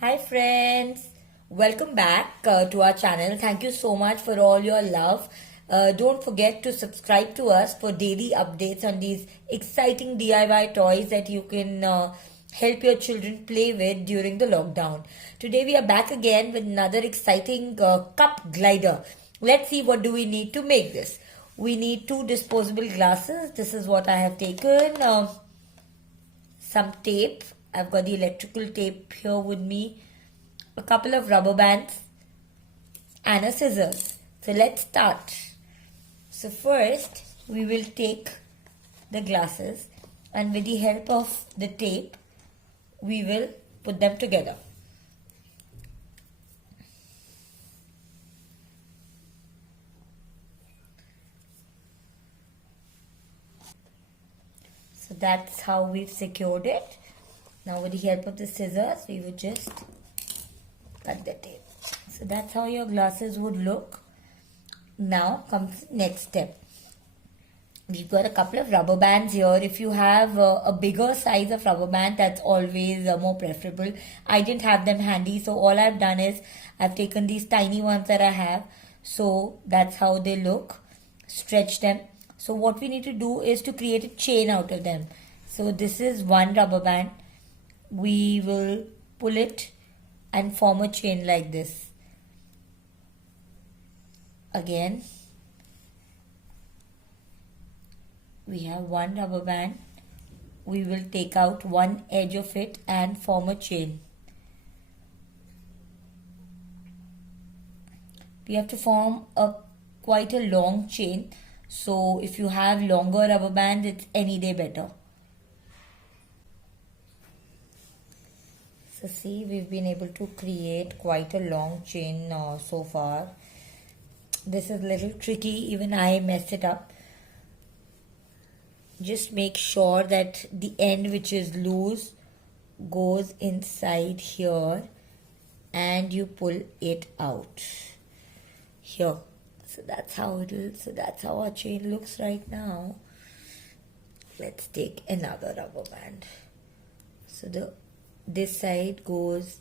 Hi friends, welcome back to our channel. Thank you so much for all your love. Don't forget to subscribe to us for daily updates on these exciting DIY toys that you can help your children play with during the lockdown. Today we are back again with another exciting cup glider. Let's see what do we need to make this. We need two disposable glasses. This is what I have taken. Some tape. I've got the electrical tape here with me, a couple of rubber bands, and a scissors. So let's start. So first we will take the glasses and with the help of the tape we will put them together. So that's how we've secured it. Now with the help of the scissors, we would just cut the tape. So that's how your glasses would look. Now comes the next step. We've got a couple of rubber bands here. If you have a bigger size of rubber band, that's always more preferable. I didn't have them handy, so all I've done is I've taken these tiny ones that I have. So that's how they look. Stretch them. So what we need to do is to create a chain out of them. So this is one rubber band. We will pull it and form a chain like this. Again, we have one rubber band. We will take out one edge of it and form a chain. We have to form quite a long chain. So if you have longer rubber bands, it's any day better. So see, we've been able to create quite a long chain so far. This is a little tricky, even I messed it up. Just make sure that the end which is loose goes inside here and you pull it out here. So that's how our chain looks right now. Let's take another rubber band. So this side goes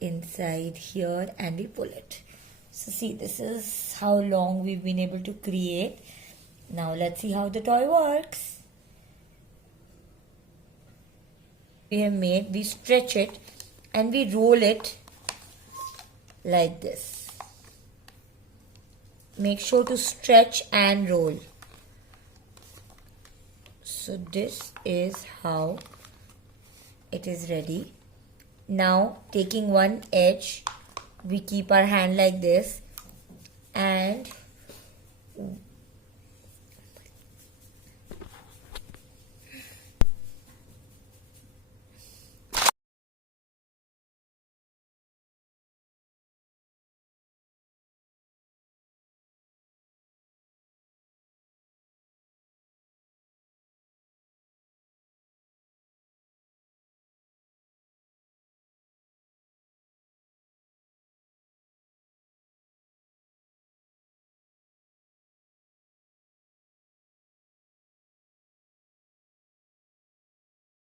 inside here and we pull it. So see, this is how long we've been able to create. Now let's see how the toy works. We stretch it and we roll it like this. Make sure to stretch and roll. So this is how it is ready. Now taking one edge, we keep our hand like this and